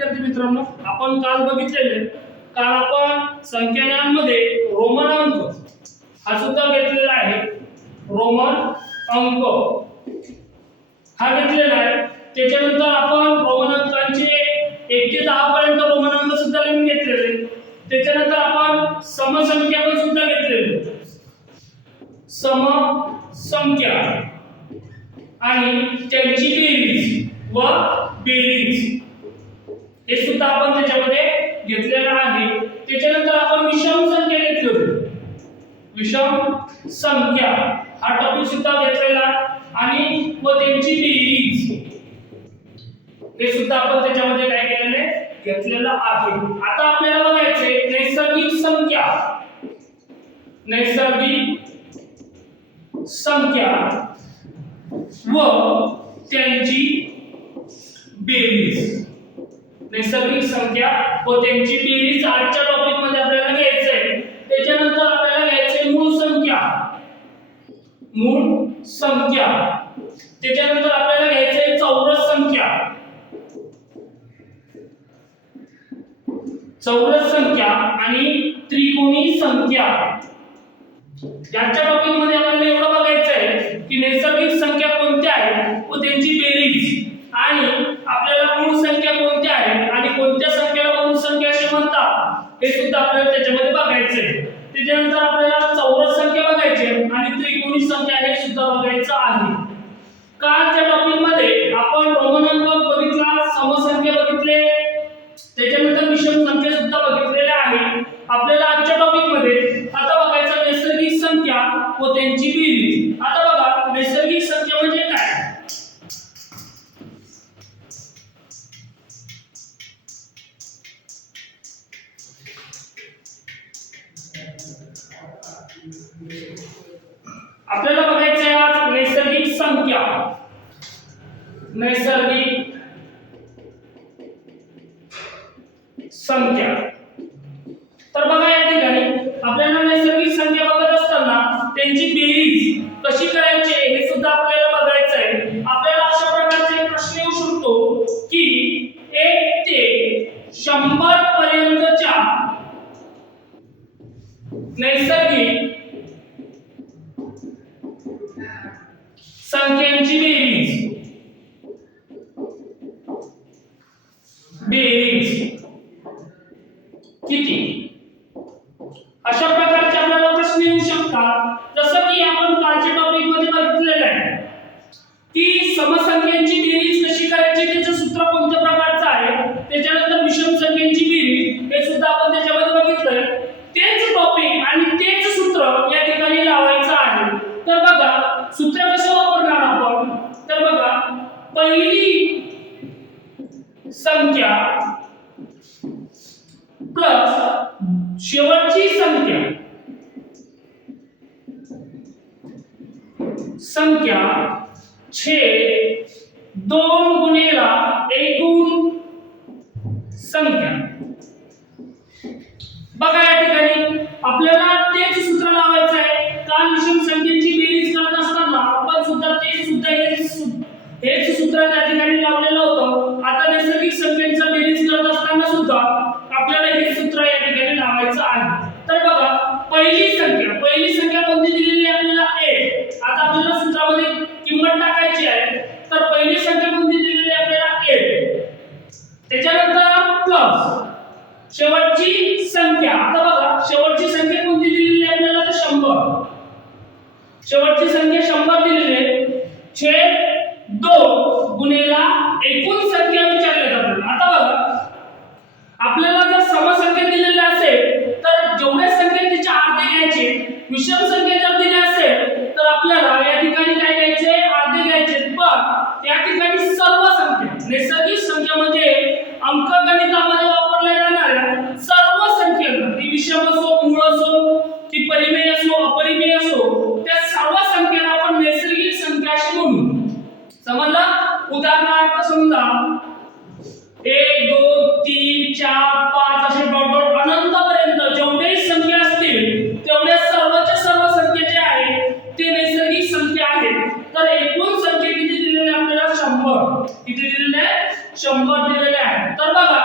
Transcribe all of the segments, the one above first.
विद्यार्थी मित्रांनो, आपण काल बघितलेले काल आपण संख्यानांमध्ये रोमन अंक हा सुद्धा घेतलेला आहे. रोमन अंक हा घेतलेला आहे. त्याच्यानंतर आपण रोमन अंकांचे 1 ते 10 पर्यंत रोमन अंक सुद्धा लिहून घेतलेले. त्याच्यानंतर आपण समसंख्या पण सुद्धा घेतलेले. समसंख्या आणि त्यांची बेरीज व बेरीज हे सुद्धा आपण त्याच्यामध्ये घेतलेलं आहे. त्याच्यानंतर आपण विषम संख्या घेतली होती. विषम संख्या हा टॉपिक सुद्धा घेतलेला आणि व त्यांची बेरीज हे सुद्धा आपण त्याच्यामध्ये काय केलेले घेतलेलं आहे. आता आपल्याला बघायचे नैसर्गिक संख्या. नैसर्गिक संख्या व त्यांची बेरीज. नैसर्गिक संख्या व त्यांची बेरीज आजच्या टॉपिक मध्ये आपल्याला घ्यायचं आहे. त्याच्यानंतर आपल्याला घ्यायचे मूळ संख्या. मूळ संख्या. त्याच्यानंतर आपल्याला घ्यायचे चौरस संख्या. चौरस संख्या आणि त्रिकोणी संख्या. याच्या टॉपिक मध्ये आपल्याला एवढं बघायचं आहे की नैसर्गिक संख्या कोणत्या आहेत व त्यांची बेरीज आणि आपल्याला मूळ संख्या कोणत्या आहेत आणि कोणत्या संख्येला मूळ संख्या असे म्हणतात हे सुद्धा आपल्याला त्याच्यामध्ये बघायचं आहे. त्याच्यानंतर आपल्याला चौरस संख्या बघायची आणि त्रिकोणी संख्या हे सुद्धा बघायचं आहे. कालच्या टॉपिक मध्ये आपण रोमन अंक बघितला, समसंख्या बघितले, त्याच्यानंतर विषम संख्या सुद्धा बघितलेल्या आहे. आपल्याला आजच्या टॉपिक मध्ये आता बघायचं नैसर्गिक संख्या व त्यांची बेरीज. आता बघा नैसर्गिक संख्या म्हणजे काय. आपल्याला बघायचं आहे आज नैसर्गिक संख्या. नैसर्गिक संख्या. तर बघा या ठिकाणी आपल्याला नैसर्गिक संख्या बघत असताना त्यांची बेरीज कशी करायची हे सुद्धा आपल्याला बघायचं आहे. आपल्याला अशा प्रकारचे प्रश्न येऊ शकतो की 1 ते 100 पर्यंतच्या नैसर्गिक संख्यांची बेरीज. बेरीज किती. अशा प्रकारचे आपल्याला प्रश्न येऊ शकतात. जसं की आपण कालच्या टॉपिक मध्ये बघितलेलं आहे की समसंख्यांची बेरीज कशी करायची, त्याचं सूत्र कोणत्या प्रकारचं आहे. त्याच्यानंतर विषम संख्यांची बेरीज हे सुद्धा आपण त्याच्यामध्ये बघितलंय. तेच टॉपिक आणि तेच सूत्र या ठिकाणी लावायचं आहे. तर बघा सूत्र कसं वापरणार आपण. तर बघा पहिली संख्या प्लस शेवटची संख्या छेद 2 गुणिले एकूण संख्या. बघा या ठिकाणी आपल्याला तेच सूत्र लावायचं आहे. काल विषम संख्येची बेरीज करत असताना आपण सुद्धा हेच सूत्र त्या ठिकाणी लावलेलं होतं. आता नैसर्गिक संख्यांची बेरीज करत असताना सुद्धा आपल्याला हे सूत्र या ठिकाणी लावायचं आहे. तर बघा पहिली संख्या कोणती दिलेली आहे आपल्याला 1. आता आपल्याला सूत्रामध्ये किंमत टाकायची आहे. तर पहिली संख्या कोणती दिलेली आहे आपल्याला 1. त्याच्यानंतर प्लस शेवटची संख्या. आता बघा शेवटची संख्या कोणती दिलेली आहे आपल्याला तर 100. शेवटची संख्या 100 दिलेली आहे. छेद 2 गुणिले एकूण संख्या विचारली जाते. आता बघा आपल्याला जर समसंख्या दिलेली असेल तर जेवढ्या संख्या त्याच्या अर्धे घ्यायचे. विषम संख्या जर दिली असेल तर आपल्याला या ठिकाणी काय घ्यायचे अर्धे घ्यायचे. पण या ठिकाणी सर्व संख्या नैसर्गिक संख्या म्हणजे अंकगणितामध्ये वापरल्या जाणाऱ्या सर्व संख्यांना, ती विषम असो, मूळ असो, ती परिमेय असो, अपरिमेय असो, त्या सर्व संख्यांना आपण नैसर्गिक संख्या अशी म्हणू. समजलं. उदाहरणार्थ समजा 1 2 3 4 5 असे डॉट डॉट अनंतपर्यंत जेवढे संख्या असतील तेवढ्या सर्वच्या सर्व संख्या जे आहेत ते नैसर्गिक संख्या आहेत. तर एकूण संख्या किती दिलेली आहे आपल्याला 100. किती दिलेली आहे 100 दिलेली आहे. तर बघा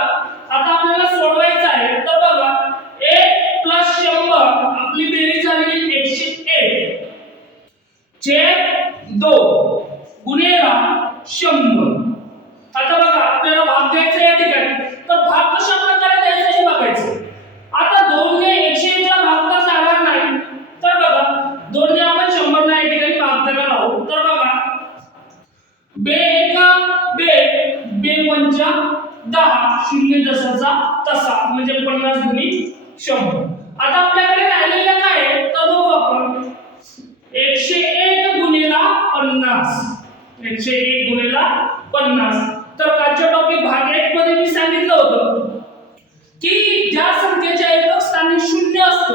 10 शून्य जसाचा तसा म्हणजे 50 गुणी 100. आता आपल्याकडे राहिलेलं काय आहे तर बघू आपण 101 गुणिला 50. 101 गुणिला 50. तर कालच्या टॉपिक भाग 1 मध्ये मी सांगितलं होतं की ज्या संख्येच्या एकक स्थानी शून्य असतो,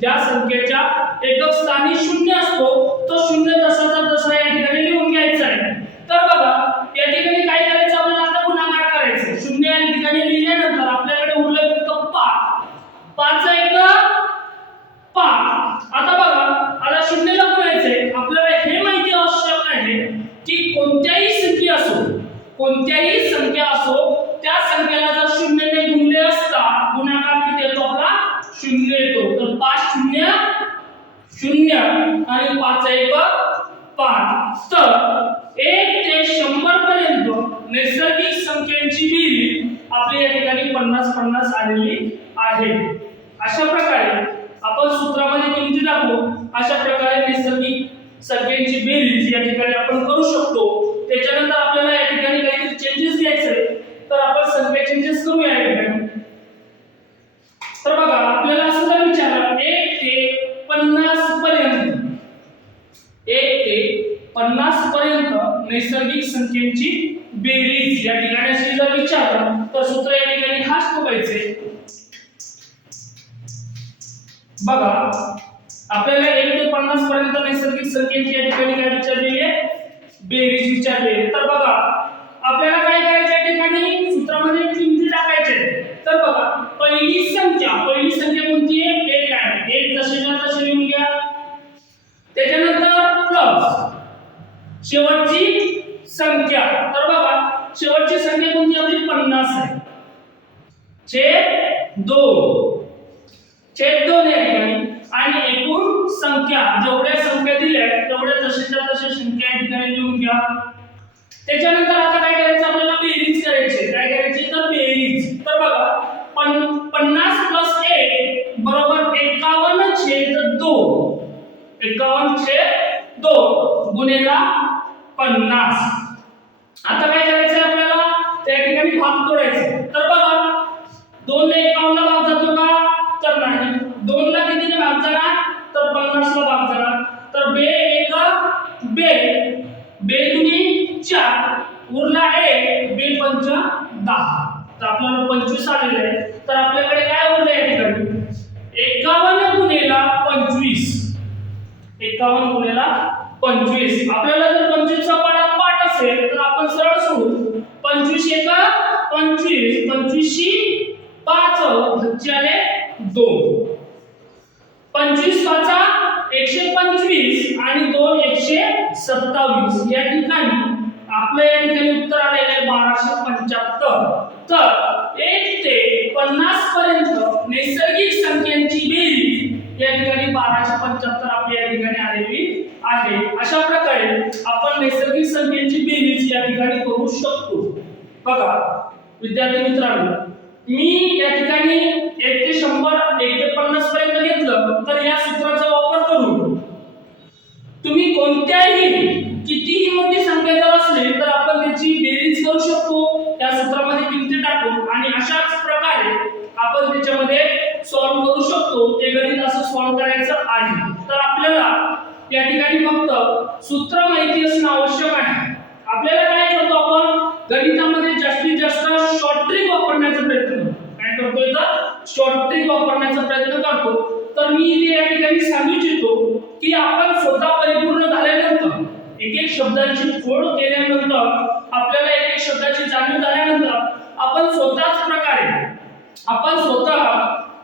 ज्या संख्येच्या एकक स्थानी शून्य असतो तो शून्य जसाचा तसा या ठिकाणी लिहून घ्यायचा आहे. तर बघा या ठिकाणी काय करायचं आपल्याला आता गुणाकार करायचा. शून्य या ठिकाणी लिहिल्यानंतर आपल्याकडे उरलं फक्त 5 एक 5. आता बघा आता शून्यला गुणायचंय. आपल्याला हे माहिती आवश्यक आहे की कोणत्याही संख्या असो त्या संख्येला जर शून्याने गुणले असता गुणाकार किती येतो आपला 0 येतो. तर 5 शून्य 0 आणि 5 एक 5. तर 1 ते 100 पर्यंत नैसर्गिक संख्यांची बेरीज आपल्या या ठिकाणी 50-50 आलेली आहे. अशा प्रकारे आपण सूत्रामध्ये किमती टाकू. अशा प्रकारे नैसर्गिक संख्यांची बेरीज या ठिकाणी आपण करू शकतो. त्याच्यानंतर आपल्याला या ठिकाणी काहीतरी चेंजेस घ्यायचे तर आपण संख्या चेंजेस करूया या ठिकाणी. तर बघा आपल्याला असं जर विचारलं 1 ते 50 पर्यंत 1 ते 50 पर्यंत नैसर्गिक संख्यांची बेरीज या ठिकाणी अशी जर विचारलं तर सूत्र या ठिकाणी हाच ठेवायचे. बघा आपल्याला 1 ते 50 पर्यंत नैसर्गिक संख्यांची या ठिकाणी काय विचारलेली आहे बेरीज विचारलेली आहे. तर बघा आपल्याला काय करायचं या ठिकाणी सूत्रामध्ये किमती टाकायचे. तर बघा पहिली संख्या कोणती आहे 1 आहे. 1 जशीच्या तशी लिहून घ्या. त्याच्यानंतर प्लस शेवटची संख्या. तर बघा शेवटची संख्या कोणती आपली 50 आहे. छेद 2 या ठिकाणी आणि एकूण संख्या जेवढ्या संख्या दिल्या तेवढ्या जशीच्या तशी संख्या या ठिकाणी लिहून घ्या. त्याच्यानंतर आता काय करायचं आपल्याला बेरीज करायची. काय करायची तर बेरीज. तर बघा 50 + 1 बरोबर 51/2. 51/2 गुणिला 50. आता काय करायचं आपल्याला त्या ठिकाणी भाग तोडायचे. तर बघा 2 ने 51 ला भाग जातो का तर नाही. 2 ला कितीने भाग जाणार तर 50 ला भाग जाणार. तर बे 1 बे दुनी 4 उरला 1 बे 5 10. तर आपल्याला 25 आलेले आहे. तर आपल्याकडे काय उरले या ठिकाणी 51 गुणिला 25. 51 गुणिला 25. आपल्याला जर 25 चा पाठ असेल तर आपण सरळ सोडू. 25 1 25 25 5 भाज्याले 2. 25 5 125 आणि 2 127. या ठिकाणी आपल्या या ठिकाणी उत्तर आलेले आहे 1275. तर 1 ते 50 पर्यंत नैसर्गिक संख्यांची बेरीज या ठिकाणी 1275 आपल्या या ठिकाणी आलेली आहे. अशा प्रकारे आपण नैसर्गिक संख्यांची बेरीज या ठिकाणी करू शकतो. बघा विद्यार्थी मित्रांनो मी या ठिकाणी 1 ते 100 1 ते 50 पर्यंत घेतलं तर या सूत्राचा वापर करून तुम्ही कोणत्याही कितीही मोठी संख्या जर असली तर आपण त्याची बेरीज करू शकतो. त्या सूत्रामध्ये किमती टाकून आणि अशाच प्रकारे आपण त्याच्यामध्ये सॉल्व्ह करू शकतो. ते गणित असं सॉल्व्ह करायचं आहे. तर आपल्याला या ठिकाणी फक्त सूत्र माहिती असणं आवश्यक आहे. आपल्याला काय करतो आपण गणितामध्ये जास्तीत जास्त शॉर्ट ट्रिक वापरण्याचा प्रयत्न करतोय. तर शॉर्ट ट्रिक वापरण्याचा प्रयत्न करतो. तर मी इथे या ठिकाणी सांगू इच्छितो की आपण स्वतः परिपूर्ण झाल्यानंतर एक एक शब्दांची फोड केल्यानंतर आपल्याला एक एक शब्दाची जाणीव झाल्यानंतर आपण स्वतःच प्रकारे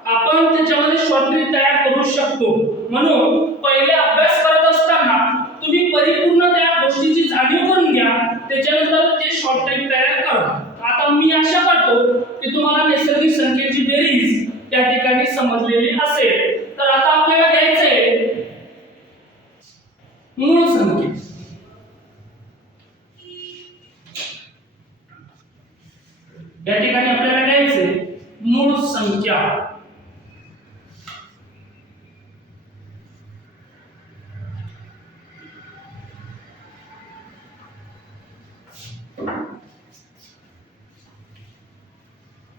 आपण त्याच्यामध्ये शॉर्ट ट्रिक तयार करू शकतो. म्हणून पहिले अभ्यास करत असताना तुम्ही परिपूर्ण त्या गोष्टीची जाणीव करून घ्या. त्याच्यानंतर ते शॉर्ट ट्रिक तयार करा. आता मी आशा करतो की तुम्हाला नैसर्गिक संख्येची बेरीज त्या ठिकाणी समजलेली असेल. तर आता आपल्याला घ्यायचंय मूळ संख्या. या ठिकाणी आपल्याला घ्यायचंय मूळ संख्या.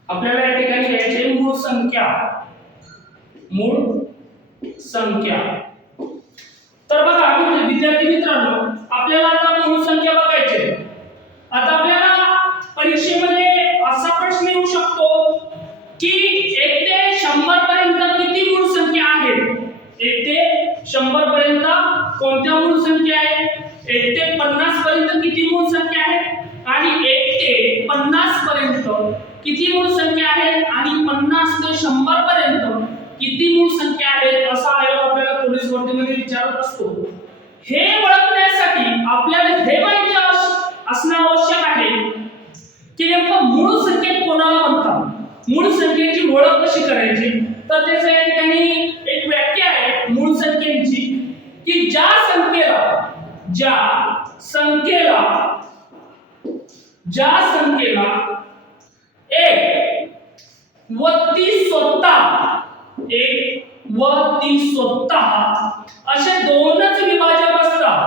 आपल्याला या ठिकाणी घ्यायचे मूळ संख्या, मूळ संख्या। तर बघा विद्यार्थी मित्रांनो, आपल्याला आता मूळ संख्या बघायची आहे। आता आपल्याला परीक्षेमध्ये असा प्रश्न येऊ शकतो की 1 ते 100 पर्यंत किती मूळ संख्या आहेत? 1 ते 100 पर्यंत कोणत्या मूळ संख्या आहेत? 1 ते 50 पर्यंत किती मूळ संख्या आहेत? आणि 1 ते 50 पर्यंत किती मूळ संख्या आहेत? आणि 50 ते 100 पर्यंत किती मूळ संख्या आहेत? असा आयोग आपल्याला पोलीस भरतीमध्ये विचारत असतो। हे ओळखण्यासाठी आपल्याला हे माहिती असणे आवश्यक आहे की नेमकं मूळ संख्या कोणाला म्हणतात, मूळ संख्येची ओळख कशी करायची। तर त्याच्या या ठिकाणी एक व्याख्या आहे मूळ संख्येची की ज्या संख्येला एक व ती स्वतः असे दोनच विभाजक असतात,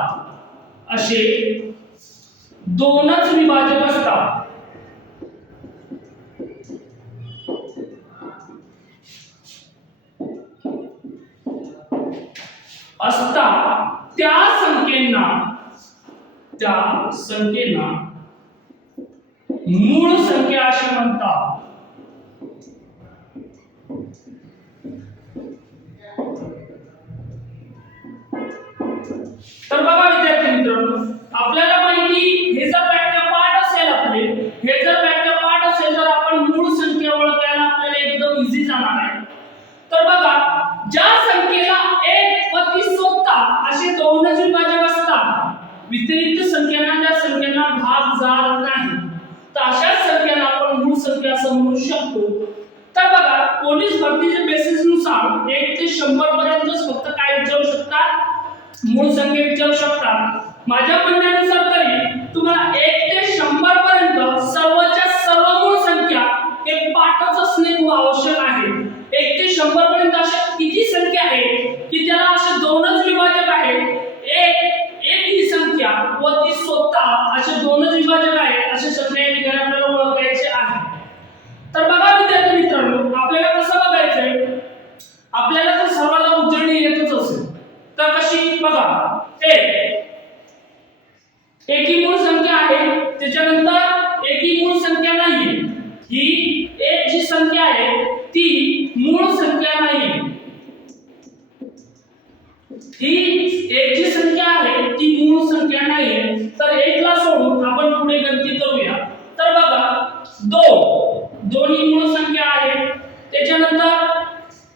त्या संख्येना मूळ संख्या असे म्हणतात। तर बघा विद्यार्थी मित्रांनो, आपल्याला माहिती हे जर वाक्यपाठ असेल तर आपण मूळ संख्या ओळखायला आपल्याला एकदम इझी जाणार आहे। तर बघा, ज्या संख्येला 1 व ती स्वतः असे दोनच विभाजक असतात, व्यतिरिक्त संख्यांना त्या संख्यांना भाग जात नाही, तर अशा संख्यांना आपण मूळ संख्या असं म्हणू शकतो। तर बघा, पोलीस भरतीच्या बेसिस नुसार 1 ते 100 पर्यंतच फक्त काय विचारू शकतात? मूळ संख्या विचारू शकतात। माझ्या म्हणण्यानुसार तरी तुम्हाला 1 ते 100 पर्यंत सर्वच्या सर्व मूळ संख्या हे पाठच असणे खूप आवश्यक आहे। 1 ते 100 पर्यंत अशा किती संख्या आहेत की त्याला असे दोनच विभाजक आहेत, एक ही संख्या व ती स्वतः असे दोनच विभाजक आहेत, अशा संख्या या ठिकाणी आपल्याला ओळखायचे आहे। तर बघा विद्यार्थी मित्रांनो, आपल्याला कसं बघायचंय? आपल्याला तर सर्वाला उजळणी येतच असेल, तर कशी? बघा, एक ही मूळ संख्या आहे, त्याच्यानंतर एक ही मूळ संख्या नाहीये। ही एक जी संख्या आहे ती मूळ संख्या नाहीये, ही एक जी संख्या आहे ती मूळ संख्या नाहीये। तर 1 ला सोडून आपण पुढे गणती करूया। तर बघा, 2 ही मूळ संख्या आहे, त्याच्यानंतर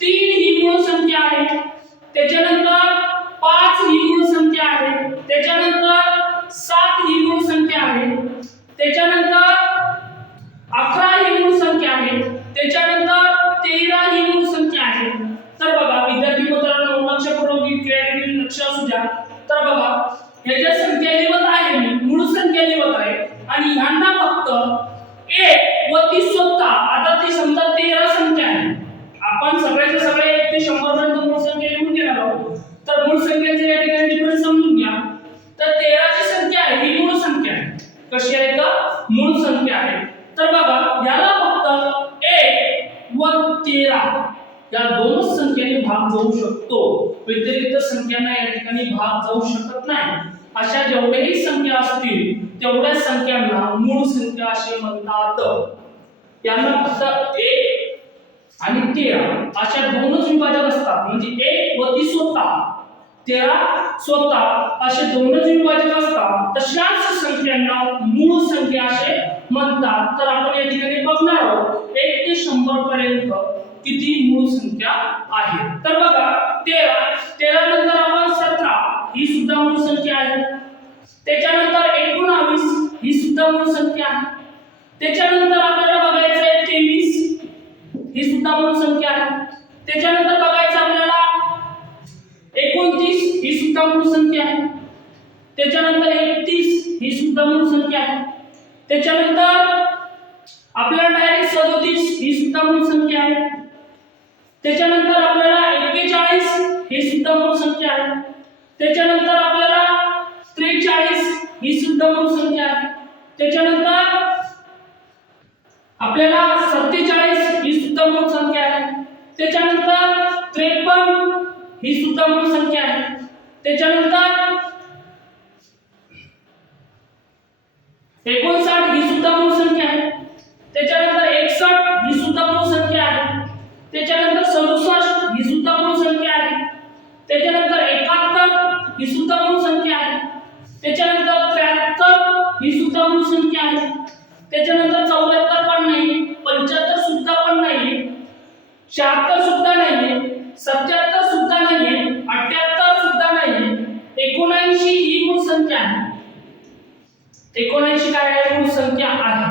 3 ही मूळ संख्या आहे, त्याच्यानंतर 5 ही मूळ संख्या आहे, त्याच्यानंतर 7 ही मूळ संख्या आहे, त्याच्यानंतर 11 ही मूळ संख्या आहे, त्याच्यानंतर 13 ही मूळ संख्या आहे। तर बघा विद्यार्थी मित्रांनो, लक्ष असू द्या। तर बघा, हे जे संख्या लिहित आहे मी मूळ संख्या लिहित आहे आणि ह्यांना फक्त 1 व ती स्वतः, आता ती समजा 13 संख्या आहे, आपण सगळ्याचे सगळे 1 ते 100 पर्यंत मूळ संख्या लिहून घेणार आहोत। तर मूळ संख्येचे या ठिकाणी डिफरन्स समजून घ्या। तर 13 ची संख्या आहे ही मूळ संख्या आहे, कशी आहे का? मूळ संख्या आहे। तर बघा, याला फक्त 1 व 13 या दोनच संख्येने भाग जाऊ शकतो, व्यतिरिक्त संख्यांना या ठिकाणी भाग जाऊ शकत नाही। अशा जेवढ्याही संख्या असतील तेवढ्या संख्यांना मूळ संख्या असे म्हणतात। यांना फक्त 1 आणि 13 अशा दोनच विभाजक असतात, म्हणजे 1 व ती स्वतः, 13 स्वतः असे दोनच विभाजक असतात, तशाच संख्यांना मूळ संख्या असे म्हणतात। तर आपण या ठिकाणी बघणार आहोत 1 ते 100 पर्यंत किती मूळ संख्या आहे। तर बघा, 13 नंतर आपण 17 ही सुद्धा मूळ संख्या आहे, त्याच्यानंतर 19 ही सुद्धा मूळ संख्या आहे, त्याच्यानंतर आपल्याला बघायचं आहे 23 ही सुद्धा मूळ संख्या आहे, त्याच्यानंतर बघायचं आपल्याला 29 ही सुद्धा मूळ संख्या आहे, त्याच्यानंतर 31 ही सुद्धा मूळ संख्या आहे, त्याच्यानंतर आपल्याला डायरेक्ट 37 ही सुद्धा मूळ संख्या आहे, त्याच्यानंतर आपल्याला 41 ही सुद्धा मूळ संख्या आहे, त्याच्यानंतर आपल्याला 43 ही सुद्धा मूळ संख्या आहे, त्याच्यानंतर आपल्याला 47 ही सुद्धा मूळ संख्या आहे. त्याच्यानंतर 53 ही सुद्धा मूळ संख्या आहे. त्याच्यानंतर 59 ही सुद्धा मूळ संख्या आहे. त्याच्यानंतर 61 ही सुद्धा मूळ संख्या आहे. त्याच्यानंतर 67 ही सुद्धा मूळ संख्या आहे. त्याच्यानंतर 71 ही सुद्धा मूळ संख्या आहे. त्याच्यानंतर 73 ही सुद्धा मूळ संख्या आहे. त्याच्यानंतर 74 पण नाही, 75 सुद्धा पण नाही, 76 सुद्धा नाही, 77 सुद्धा नाही, 78 सुद्धा नाही, 79 ही मूळ संख्या आहे. 79 काय आहे? मूळ संख्या आहे.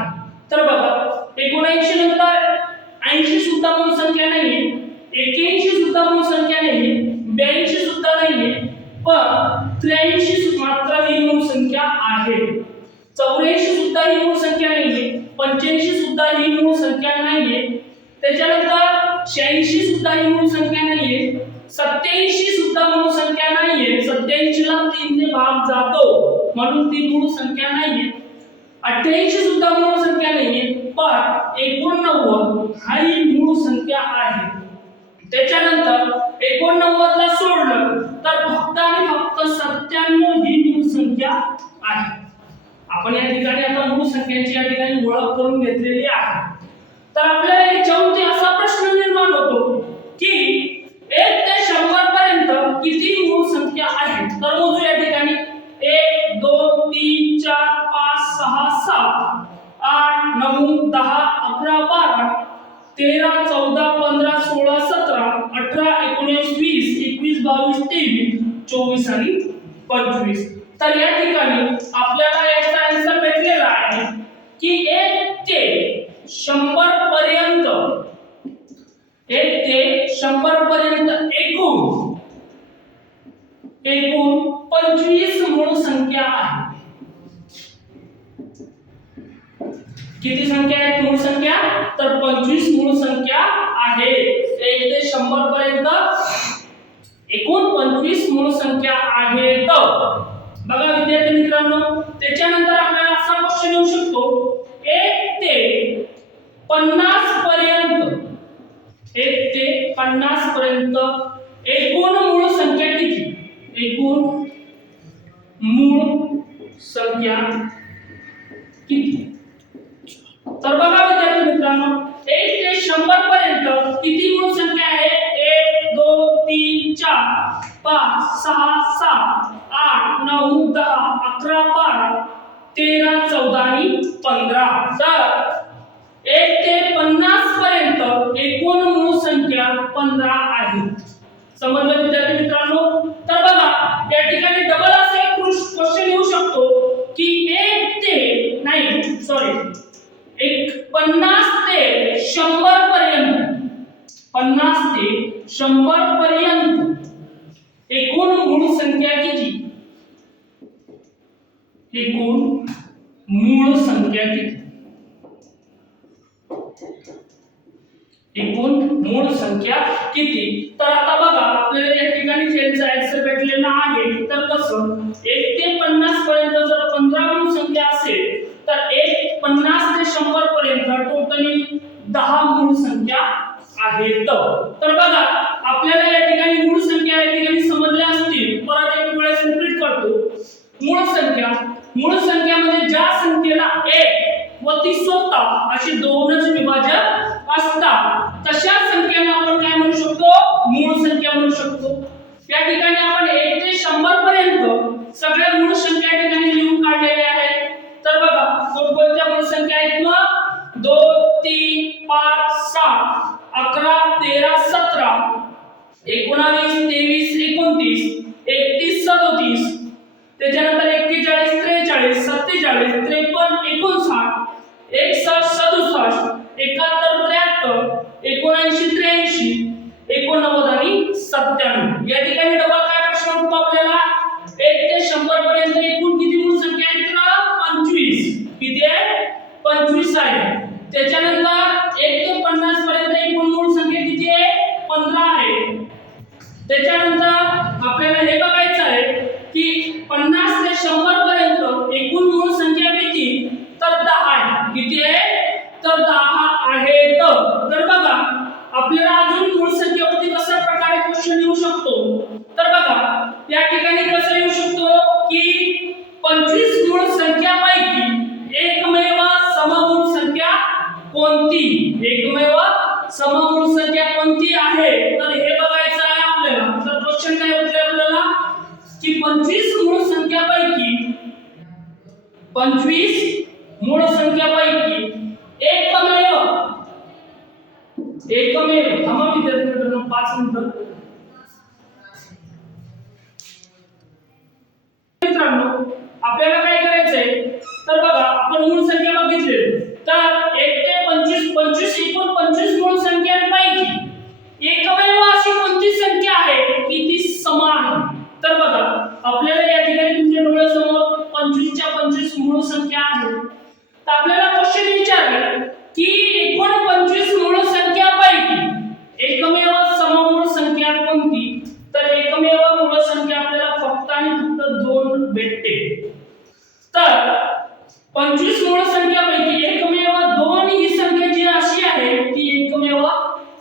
तर बघा 79 नंतर 80 सुद्धा मूळ संख्या नाहीये, 81 सुद्धा मूळ संख्या नाहीये, 82 सुद्धा नाहीये, पण 83 मात्र ही मूळ संख्या आहे. 84 सुद्धा ही मूळ संख्या नाहीये, 85 सुद्धा ही मूळ संख्या नाहीये. त्याच्यानंतर 86 सुद्धा ही मूळ संख्या नाहीये, 87 सुद्धा मूळ संख्या नाहीये. 87 ला 3 ने भाग जातो म्हणून ती मूळ संख्या नाहीये. 88 सुद्धा मूळ संख्या नाहीये, पण 89 हा ही मूळ संख्या आहे. त्याच्यानंतर 89 ला सोडलं तर फक्त आणि फक्त 97 ही मूळ संख्या आहे. आपण या ठिकाणी आता मूळ संख्यांची या ठिकाणी ओळख करून घेतलेली आहे. तर आपल्याला याच्यावरती असा प्रश्न निर्माण होतो की 1 ते 100 पर्यंत किती मूळ संख्या आहेत. तर मोजू या ठिकाणी 1 2 3 4 5 6 7 8 9 10 11 12 13 14 15 16 17 18 19 20 21 22 23 24 आणि 25. तर या ठिकाणी आपल्याला याचा आन्सर भेटलेला आहे की 1 ते 100 पर्यंत 1 ते 100 पर्यंत एकूण 25 मूळ संख्या आहे. किती संख्या आहेत मूळ संख्या? तर 25 मूळ संख्या आहे. 1 ते 100 पर्यंत एकूण 25 मूळ संख्या आहेत. बघा विद्यार्थी मित्रांनो, त्याच्यानंतर आपल्याला असा क्वेश्चन येऊ शकतो 1 ते 50 पर्यंत 1 ते 50 पर्यंत एकूण मूळ संख्या किती? एकूण मूळ संख्या किती? तर बघा विद्यार्थी मित्रांनो, 1 ते 100 पर्यंत किती मूळ संख्या आहे? 1 2 3 4 5 6 7 8 9 10 11 12 13 14 आणि 15. तर 1 ते 50 पर्यंत एकूण मूळ संख्या 15 आहे. समजलं विद्यार्थी मित्रांनो? तर बघा या ठिकाणी डबल असा एक क्वेश्चन येऊ शकतो की 1 ते नाही सॉरी 50 ते 100 पर्यंत 50 ते 100 पर्यंत एकूण मूळ संख्या किती? एकूण मूळ संख्या किती? एकूण मूळ संख्या किती? तर आता बघा आपल्याला या ठिकाणी यांचा आन्सर भेटलेला आहे. तर कसं 1 ते 50 पर्यंत जर 15 मूळ संख्या असेल तर 50 ते 100 पर्यंत टोटली 10 मूळ संख्या आहेत. तर बघा आपल्याला या ठिकाणी मूळ संख्या या ठिकाणी समजल्या असतील. परत एक वेळेस रिपीट करतो. मूळ संख्या म्हणजे ज्या संख्येला 1 व ती स्वतः अशी दोनच विभाजक असतात तशा संख्येला आपण काय म्हणू शकतो? मूळ संख्या म्हणू शकतो. या ठिकाणी आपण 1 ते 100 पर्यंत सगळ्या मूळ संख्या या ठिकाणी लिहून काढलेल्या आहेत. तर बघा कोणत्या मूळ संख्या आहेत? मग 2 3 5 7 11 13 17 19 23 29 31 37 त्याच्यानंतर 41 43 47 53 59 61 67 71 73 79 83 89 आणि 97. या ठिकाणी डबल काय प्रश्न होतो आपल्याला? 1 ते 100 पर्यंत एकूण किती मूळ संख्या आहेत? 25. किती आहे? 25 आहे. त्याच्यानंतर 1 ते 50 पर्यंत एकूण मूळ संख्या किती आहे? 15 आहे. त्याच्यानंतर आपल्याला हे बघायचं आहे की 50 ते 100 पर्यंत एकूण मूळ संख्या किती? तर 10 आहे. किती आहे? तर 10 सममूळ संख्या कोणती आहे तर हे बघायचं आहे आपल्याला. तर क्वेश्चन काय होते आपल्याला की 25 मूळ संख्यापैकी 25 मूळ संख्यापैकी एकमेव थांबा विद्यार्थ्यांनो 5 मिनिटं. मित्रांनो आपल्याला काय करायचंय तर बघा आपण मूळ संख्या बघितली तर 1 ते 25 एकूण 25 मूळ संख्यांपैकी एकमेव अशी कोणती संख्या आहे की ती समान. तर बघा आपल्याला या ठिकाणी तुमच्या डोळ्यासमोर 25 च्या 25 मूळ संख्या आहेत. तर आपल्याला क्वेश्चन विचारले की एकूण 25 मूळ संख्यापैकी एकमेव सममूळ संख्या कोणती. तर एकमेव मूळ संख्या आपल्याला फक्त आणि फक्त 2 भेटते. तर 25 मूळ संख्यापैकी एकमेव 2 ही संख्या जी अशी आहे ती एकमेव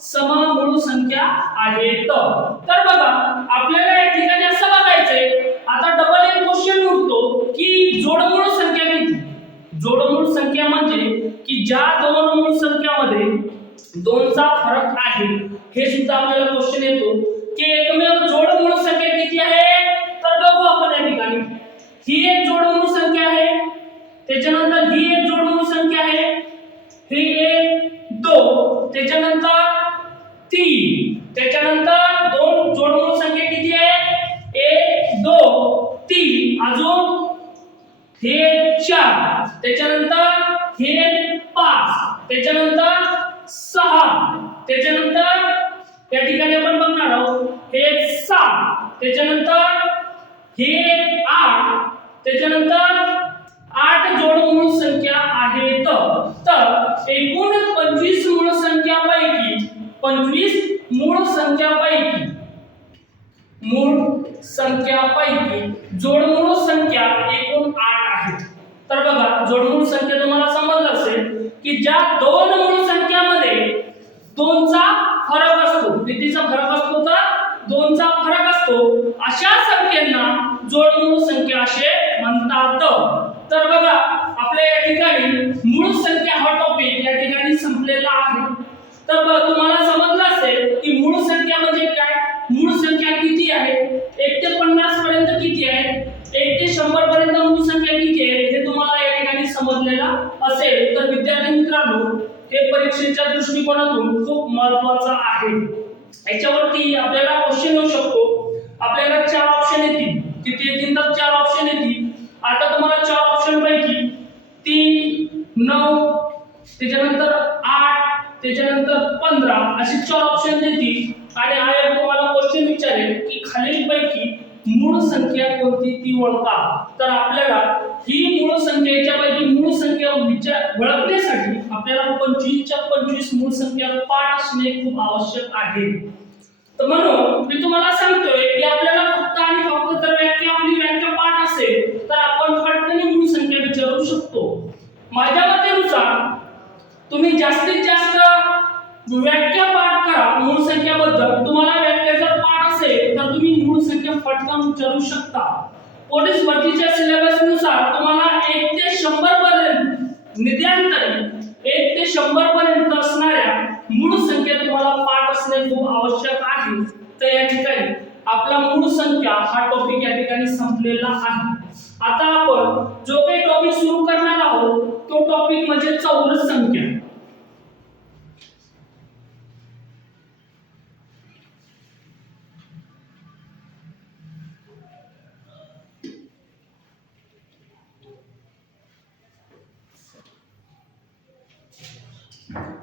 सममूळ संख्या आहे. तर बघा आपल्याला या ठिकाणी असं बघायचंय. आता डबल एक क्वेश्चन उरतो की जोडमूळ संख्या किती. जोडमूळ संख्या म्हणजे की ज्या दोन मूळ संख्यामध्ये 2 चा फरक आहे हे सुद्धा आपल्याला क्वेश्चन येतो की एकमेव जोडमूळ संख्या किती आहे. तर बघू आपण या ठिकाणी ही एक जोडमूळ संख्या आहे, त्याच्यानंतर ही एक जोडमूळ संख्या आहे, ही एक 2, त्याच्यानंतर 3, त्याच्यानंतर 2 जोडमूळ संख्या किती आहे 1 2 3, अजून हे 4, त्याच्यानंतर हे 5, त्याच्यानंतर 6, त्याच्यानंतर या ठिकाणी आपण बघणार आहोत हे 7, त्याच्यानंतर हे 8, त्याच्यानंतर 8 जोडमूळ संख्या आहेत. तर एकूण 25 मूळ संख्यापैकी 25 मूळ संख्यापैकी जोडमूळ संख्या एकूण 8 आहेत. तर बघा जोडमूळ संख्या तुम्हाला समजलं असेल की ज्या दोन मूळ संख्यामध्ये 2 चा फरक असतो. कितीचा फरक असतो तर 2 चा फरक असतो अशा संख्यांना जोडमूळ संख्या असे म्हणतात. तर बघा आपल्या या ठिकाणी मूळ संख्या हा टॉपिक या ठिकाणी संपलेला आहे. तर तुम्हाला समजलं असेल की मूळ संख्या म्हणजे काय, मूळ संख्या किती आहे, 1 ते 50 पर्यंत किती आहे, 1 ते 100 पर्यंत मूळ संख्या किती आहे हे तुम्हाला या ठिकाणी समजलेलं असेल. तर विद्यार्थी मित्रांनो हे परीक्षेच्या दृष्टिकोनातून खूप महत्त्वाचं आहे. याच्यावरती आपल्याला क्वेश्चन येऊ शकतो. आपल्याला 4 ऑप्शन येतील. किती येतील तर 4 ऑप्शन येतील. आता तुम्हाला 4 ऑप्शन पैकी 3 9 त्याच्यानंतर 8 त्याच्यानंतर 15 असे 4 ऑप्शन देतील आणि आयोग तुम्हाला क्वेश्चन विचारेल की खालीलपैकी मूळ संख्या कोणती ती ओळखा. तर आपल्याला ही मूळ संख्येच्या पैकी मूळ संख्या ओळखण्यासाठी आपल्याला 25 च्या 25 मूळ संख्या पाठ असणे खूप आवश्यक आहे. तर म्हणून मी तुम्हाला सांगतोय की आपल्याला फक्त आणि फक्त जर आपली व्याख्या पाठ असेल तर आपण पटकन मूळ संख्या विचारू शकतो. माझ्या मतेनुसार तुम्ही जास्तीत जास्त व्याख्या पाठ करा मूळ संख्याबद्दल. तुम्हाला व्याख्या जर पाठ असेल तर तुम्ही मूळ संख्या पटकन विचारू शकता. पोलीस भरतीच्या सिलेबस नुसार तुम्हाला 1 ते 100 पर्यंत निध्यांतरी 1 ते 100 पर्यंत असणाऱ्या मूळ संख्या तुम्हाला पाठ असणे खूप आवश्यक आहे. तर या ठिकाणी आपला मूळ संख्या हा टॉपिक या ठिकाणी संपलेला आहे. आता आपण जो काही टॉपिक सुरू करणार आहोत तो टॉपिक म्हणजे चौरस संख्या.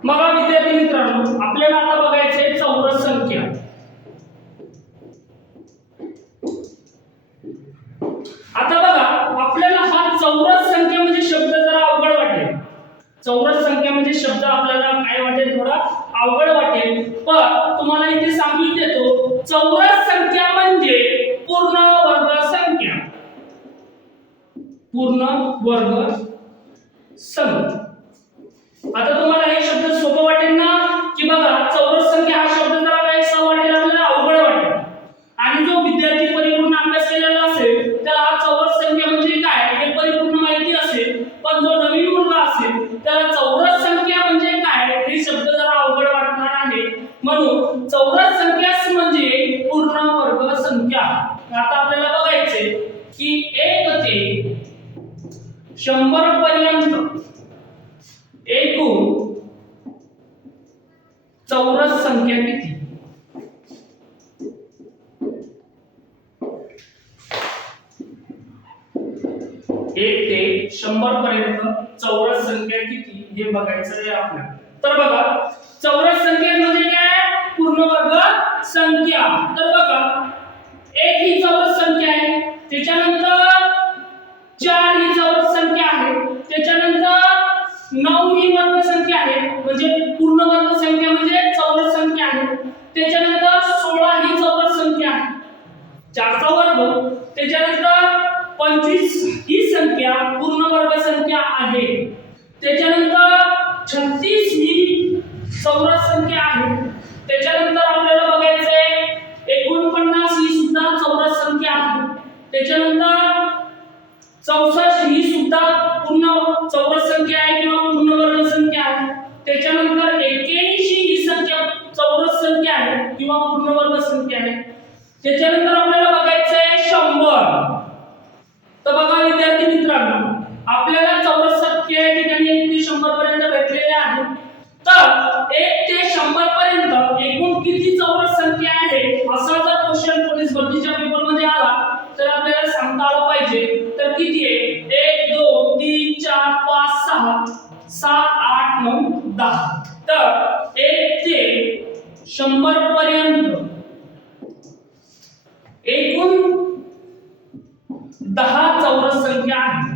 मग विद्यार्थी मित्रांनो आपल्याला आता बघायचं आहे चौरस संख्या. आता बघा आपल्याला हा चौरस संख्या म्हणजे शब्द जरा अवघड वाटेल. चौरस संख्या म्हणजे शब्द आपल्याला काय वाटेल थोडा अवघड वाटेल. पण तुम्हाला इथे सांगून देतो चौरस संख्या म्हणजे पूर्ण वर्ग संख्या. पूर्ण वर्ग संख्या. आता तुम्हाला हे शब्द सोपं चौरस संख्या किती? एक ते 100 पर्यंत चौरस संख्या किती हे बघायचं आहे आपल्याला. तर बघा, चौरस संख्या म्हणजे काय? पूर्णवर्ग संख्या. तर बघा, 1 ही चौरस संख्या आहे, त्याच्यानंतर 4 ही चौरस संख्या आहे, त्याच्यानंतर 9 ही वर्ग संख्या आहे, म्हणजे पूर्ण वर्ग संख्या म्हणजे चौरस संख्या आहे, त्याच्यानंतर 16 ही चौरस संख्या आहे, 4 चा वर्ग, त्याच्यानंतर 25 ही संख्या पूर्ण वर्ग संख्या आहे, त्याच्यानंतर 36 ही चौरस संख्या आहे, त्याच्यानंतर आपल्याला बघायचं आहे 49 ही सुद्धा चौरस संख्या आहे, त्याच्यानंतर 64 ही सुद्धा पूर्ण चौरस संख्या आहे किंवा पूर्ण वर्ग संख्या आहे, त्याच्यानंतर 81 ही संख्या चौरस संख्या आहे किंवा पूर्ण वर्ग संख्या आहे, त्याच्यानंतर आपल्याला बघायचं आहे 100. तर बघा विद्यार्थी मित्रांनो, आपल्याला चौरस संख्या या ठिकाणी 1 ते 100 पर्यंत भेटलेले आहे. तर 1 ते 100 पर्यंत एकूण किती चौरस संख्या आहे असा जर क्वेश्चन पोलीस भरतीच्या पेपर मध्ये आला तर आपल्याला सांगता आलं पाहिजे. तर किती आहे? 1 2 3 4 5 6 7 8 9 10. तर 1 ते 100 पर्यंत एकूण 10 चौरस संख्या आहे.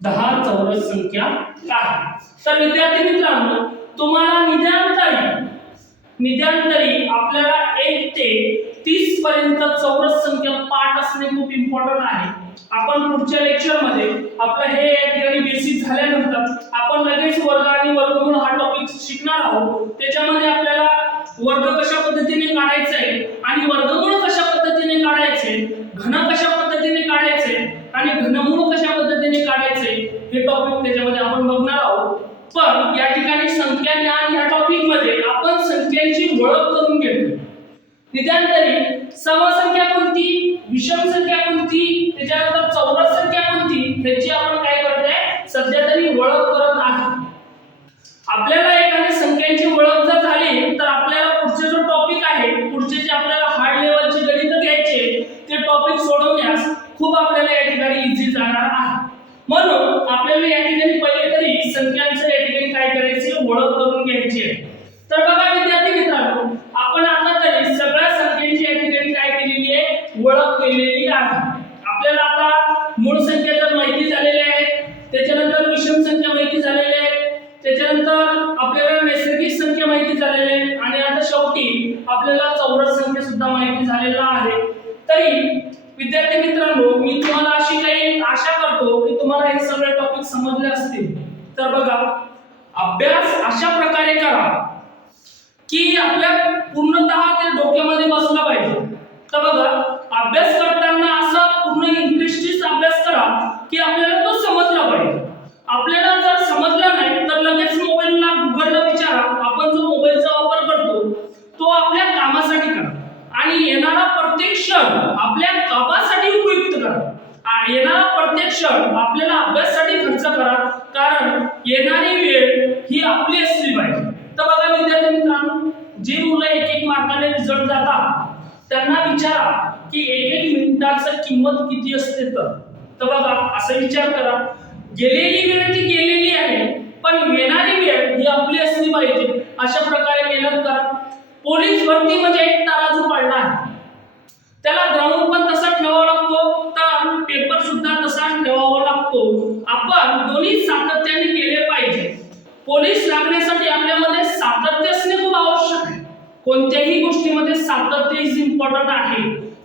10 चौरस संख्या आहे. तर विद्यार्थी मित्रांनो, तुम्हाला निदानतरी आपल्याला 1 ते 30 पर्यंत चौरस संख्या पाठ असणे खूप इम्पॉर्टंट आहे. आपण पुढच्या लेक्चर मध्ये आपलं हे या ठिकाणी बेसिक झाल्यानंतर आपण लगेच वर्ग आणि वर्गमूळ हा टॉपिक शिकणार आहोत. त्याच्यामध्ये आपल्याला वर्ग कशा पद्धतीने काढायचा आहे आणि वर्गमूळ कशा पद्धतीने काढायचे, घन कशा पद्धतीने काढायचे आणि घनमूळ कशा पद्धतीने काढायचे हे टॉपिक त्याच्यामध्ये आपण बघणार आहोत. पण या ठिकाणी संख्या ज्ञान या टॉपिक मध्ये आपण संख्यांची ओळख करून घेतो. निदानतरी समसंख्या कोणती, विषम संख्या कोणती, त्याच्यानंतर चौरस संख्या कोणती ह्याची आपण काय करतोय सध्या तरी ओळख करत आहोत. आपल्याला एखाद्या संख्यांची ओळख जर झाली तर आपल्याला पुढचे जो टॉपिक आहे, पुढचे जे आपल्याला हार्ड लेवलचे गणित घ्यायचे ते टॉपिक सोडवण्यास खूप आपल्याला या ठिकाणी इझी जाणार आहे. म्हणून आपल्याला या ठिकाणी पहिले तरी संख्यांचं या ठिकाणी काय करायचे ओळख करून घ्यायची आहे. तर बघा विद्यार्थी मित्रांनो, आपण आता तरी सगळ्या संख्यांची या ठिकाणी काय केलेली आहे ओळख केलेली आहे. आपल्याला आता मूळ संख्या तर माहिती झालेली आहे, त्याच्यानंतर विषम संख्या माहिती झालेली आहे, त्याच्यानंतर आपल्याला नैसर्गिक संख्या माहिती झालेली आहे आणि आता शेवटी आपल्याला चौरस संख्या सुद्धा माहिती झालेला आहे. तरी विद्यार्थी मित्रांनो, मी तुम्हाला अशी काही आशा करतो की तुम्हाला हे सगळे टॉपिक समजले असतील. तर बघा, अभ्यास अशा प्रकारे करा की आपल्या पूर्णतः ते डोक्यामध्ये बसला पाहिजे. तर बघा, अभ्यास करताना असा पूर्ण इंटरेस्टिंग अभ्यास करा की आपल्याला तो समजला पाहिजे. आपल्याला जर समजला नाही तर लगेच मोबाईलला गुगलला विचारा. आपण जो मोबाईलचा वापर करतो तो आपल्या कामासाठी करा आणि येणारा प्रत्येक क्षण आपल्या कामासाठी उपयुक्त करा. येणारा प्रत्येक क्षण आपल्याला अभ्यासासाठी खर्च करा, कारण येणारी वेळ ही आपली असली पाहिजे. तर बघा विद्यार्थी मित्रांनो, जे मुलं 1-1 मार्काने रिझल्ट जातात त्यांना विचारा की 1-1 मिनिटाची किंमत किती असते. तर बघा, असा विचार करा, गेलेली वेळ ती गेलेली आहे पण येणारी वेळ ही आपली असली पाहिजे. अशा प्रकारे मेहनत करा. पोलीस भरती म्हणजे एक तराजू पडला आहे, त्याला ग्राउंड पण तसा ठेवावा लागतो तर पेपर सुद्धा तसा ठेवावा लागतो. आपण दोन्ही सातत्याने केले पाहिजे. पोलीस लागण्यासाठी आपल्यामध्ये सातत्य असणे खूप आवश्यक आहे. कोणत्याही गोष्टीमध्ये सातत्य इज इम्पॉर्टंट आहे.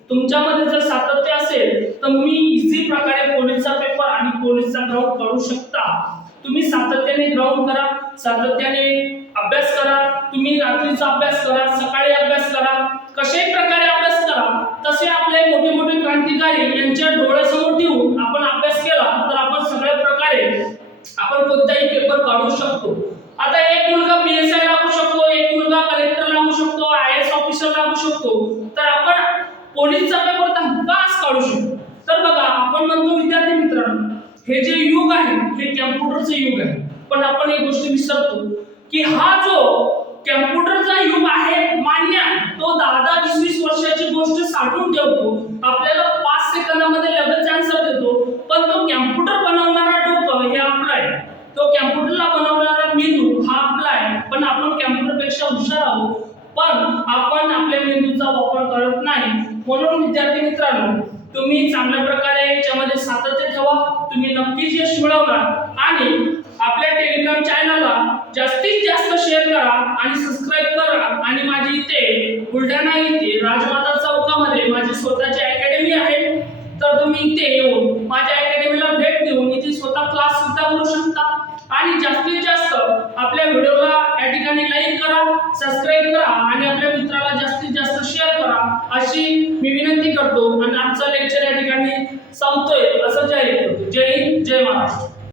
तुमच्यामध्ये जर सातत्य असेल तर तुम्ही इझी प्रकारे पोलीसचा पेपर आणि पोलीसचा ग्राउंड काढू शकता. तुम्ही सातत्याने ग्राउंड करा, सातत्याने अभ्यास करा. तुम्ही रात्रीचा अभ्यास करा, सकाळी अभ्यास करा, कशाही प्रकारे अभ्यास करा. तसे आपले मोठे मोठे क्रांतिकारी यांच्या डोळ्यासमोर ठेवून आपण अभ्यास केला तर आपण सगळ्या प्रकारे आपण कोणताही पेपर काढू शकतो. आता एक मुलगा बीएसआय लागू शकतो, एक मुलगा कलेक्टर लागू शकतो, आयएएस ऑफिसर लागू शकतो, तर आपण पोलीसचा पेपर हमखास काढू शकतो. तर बघा, आपण म्हणतो विद्यार्थी मित्रांनो, हे जे युग आहे हे कॅम्प्युटर कॅम्प्युटरचं युग आहे. पण आपण एक गोष्ट विसरतो की हा जो कॅम्प्युटरचा युग आहे मान्य आहे, तो 10-20 वर्षाची गोष्ट साठवून ठेवतो, आपल्याला 5 सेकंदामध्ये लगेच आन्सर देतो. पण तो कॅम्प्युटर बनवणारा डोकं हे आपलं आहे, तो कॅम्प्युटरला बनवणारा मेंदू हा आपला आहे. पण आपण कॅम्प्युटरपेक्षा हुशार आहोत, पण आपण आपल्या मेंदूचा वापर करत नाही. म्हणून विद्यार्थी मित्रांनो, तुम्ही चांगल्या प्रकारे याच्यामध्ये सातत्य ठेवा, तुम्ही नक्कीच यश मिळवणार. आणि आपल्या टेलिग्राम चॅनलला जास्तीत जास्त शेअर करा आणि सबस्क्राईब करा. आणि माझी इथे बुलढाणा येथे राजमाता चौकामध्ये माझी स्वतःची अकॅडमी आहे, तर तुम्ही इथे येऊन माझ्या अकॅडमीला भेट देऊन इथे स्वतः क्लास सुद्धा करू शकता. आणि जास्तीत जास्त आपल्या व्हिडिओला या ठिकाणी लाईक करा, सबस्क्राईब